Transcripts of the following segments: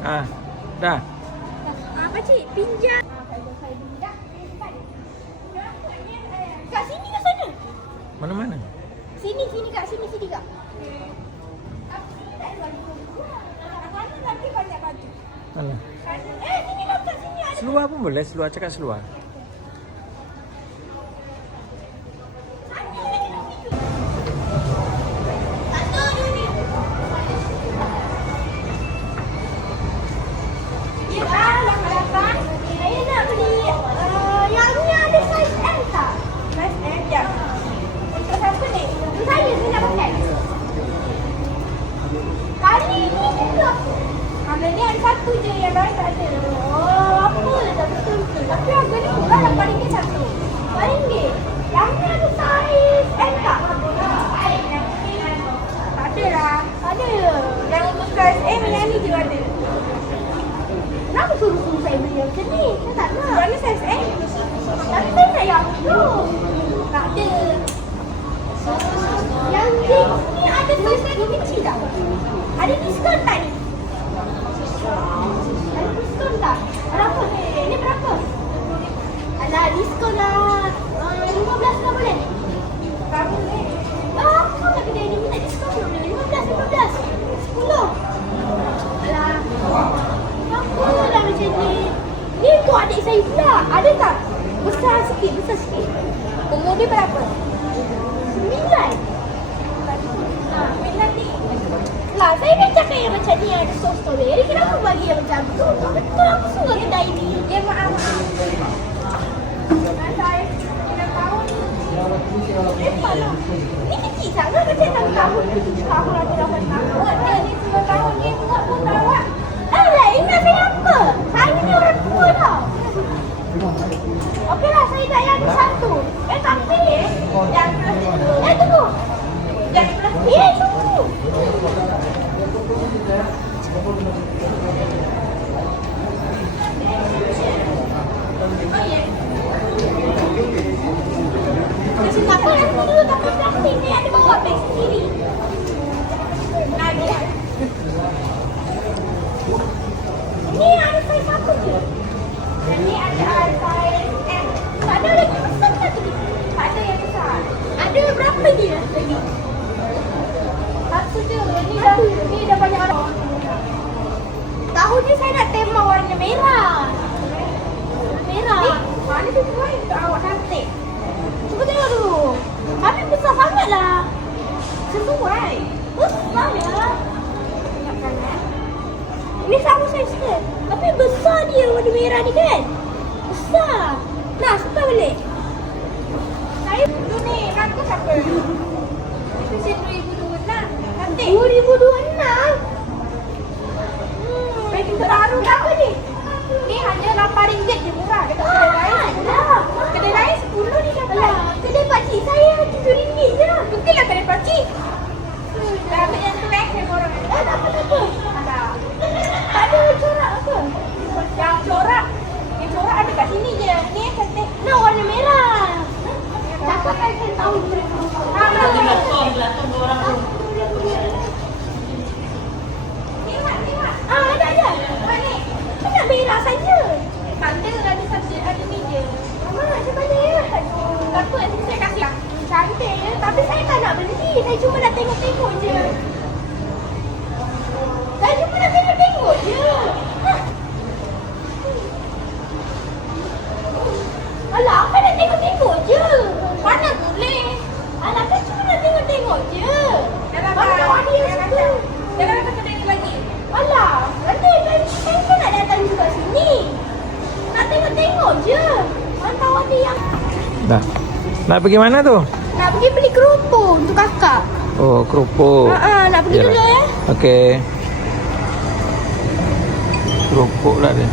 Dah. Pakcik, pinjam. Kat sini ke sana? Mana-mana? Sini kak, sini kak. Mana? Sini lah kat sini ada. Seluar pun boleh, cakap seluar. Ni ada satu je yang lain tak ada. Oh, apa lah tak betul-betul. Tapi harga ni murah lah, RM4 satu. RM4. Yang ni ada saiz M tak? Tak ada lah. Ada. Yang bekas M yang ni je ada. Kenapa suruh saya beli yang macam ni? Saya tak nak. Yang ni saiz M. Tapi saya nak yang tu. Tak ada. Yang ni ada saiz lagi kecil tak? Ada diskon tak ni? Ada diskon tak? Berapa? Ini berapa? Alah, diskon lah. 15 tak boleh? Tak boleh. Apa nak kedai ni minta diskon dulu? 15. 10. Alah. Apa lah macam ni? Ni untuk adik saya pula. Ada tak? Besar sikit. Umur dia berapa? 9. Lah, saya dah cakap yang macam ni ada soft strawberry. Kenapa bagi yang macam tu? Betul aku suka kedai ni. Ya, maaf. Saya 9 tahun ni. Lepas lah. Ni kecil sangat macam 6 tahun. Tahun aku dah menakut. Dia ni 9 tahun ni buat pun tak awak. Alah, ingat saya apa? Saya ni orang tua tau. Okeylah, saya dah yang satu. Tapi yang plastik dulu. Tunggu. Yang plastik. Tunggu. Kasi takut nanti dulu takut plastik ni ada bawa beg sendiri. Lagi. Ni ada saiz satu je. Dan ni ada saiz M. Tak ada lagi besar lagi. Tak ada yang besar. Ada berapa dia lagi? Satu je. Ni dah banyak orang. Tahu je saya nak tema warna merah. Merah. Mana tu tuan untuk awak cantik. Cuba tengok dulu. Tapi besar sangat lah. Sesuai. Besar ya. Ingatkan Ini sama saiz ke? Tapi besar dia warna merah ni kan? Besar. Nah, simpan balik. Saya dulu ni. Aku siapa? Mesin 2026. Cantik. 2026? Bagi terharu apa ni? Ni hanya RM8 je murah dekat kedai lain. Kedai lain 10 ni dapat. Kedai pakcik saya RM7 je. Betul lah kedai pakcik. Dah ambil yang tu saya borong. Tak apa. Tak ada corak apa? Yang corak ada kat sini je. Ni yang cantik. Nak warna merah. Cakap kan saya tahu dulu. Belakang orang tu. Ada. Ni. Kenapa merah saja? Tak ada satu ada ni je. Macam mana ya? Takut nanti saya kasih cantik ya. Tapi saya tak nak beli. Saya cuma nak tengok-tengok je. Alah, apa nak tengok-tengok je? Mana boleh? Alah, kan cuma nak tengok-tengok je. Mana ada yang suka? Jangan nak kedai ni lagi. Alah, nanti saya kan nak datang juga sini. Nak tengok-tengok je. Mana tahu ada yang... Dah. Nak pergi mana tu? Nak pergi beli kerupuk untuk kakak. Oh, kerupuk. Nak pergi dulu ya. Okey. Kerupuk lah dia.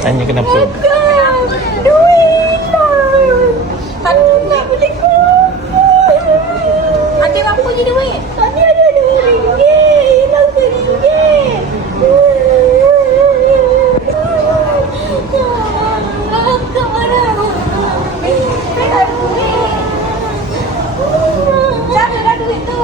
Tanya kenapa? Duit lah. Tak nak beli kerupuk. Ada apa je duit? Tadi ada RM2. Hilang RM1. Kakak marah. Saya tak ada duit. Carilah duit tu.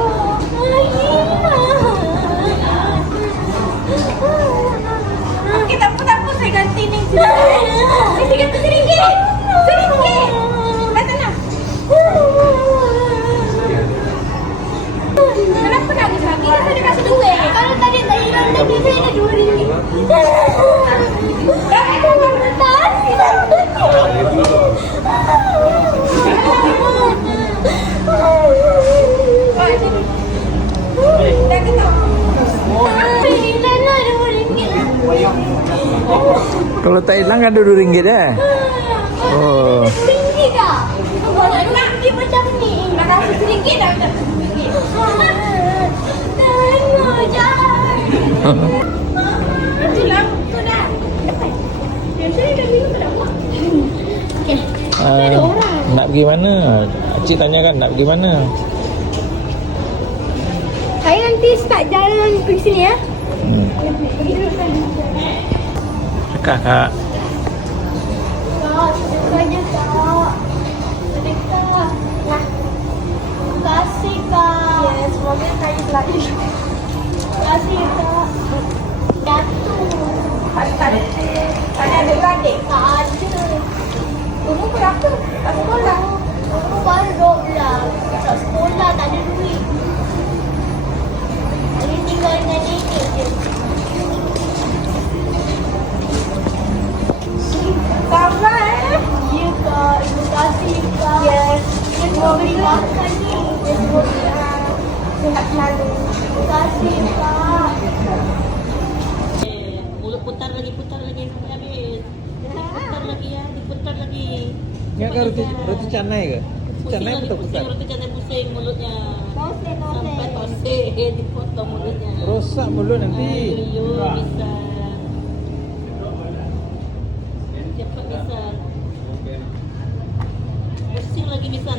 Kalau tak hilang ada RM2 eh? Oh. Tinggi dah. Kalau nak pergi macam ni, nak kasih RM1 dah minta RM1. Tengok jangan. Itulah tu dah. Biasanya dah minum dah buat. Okey. Ada orang. Nak pergi mana? Cik tanya kan nak pergi mana? Saya nanti start jalan pergi sini ya. Pergi dulu kan. Kak. Kak, semuanya kak. Sedekah. Nah. Terima kasih kak. Ya, semoga kaya selalu. Terima kasih kak. Jatuh. Tak ada beradik? Tak ada. Umur berapa? Tak sekolah? Umur baru 12. Tak sekolah, tak ada duit. Jadi tinggal dengan nenek je. Sabar Ya kak, terima kasih kak. Ya, semoga beri makan ni. Ya, semoga sihat selalu. Terima kasih kak. Mulut putar lagi sampai habis. Putar lagi ya, diputar lagi. Ingat kan roti canai ke? Canai Pusing betul lagi, pusat. pusing roti canai pusing mulutnya. Tosek, Sampai tosek. tosek dipotong mulutnya. Rosak mulut nanti. Ayo bisa. Cepat bisa. Pusing lagi bisa.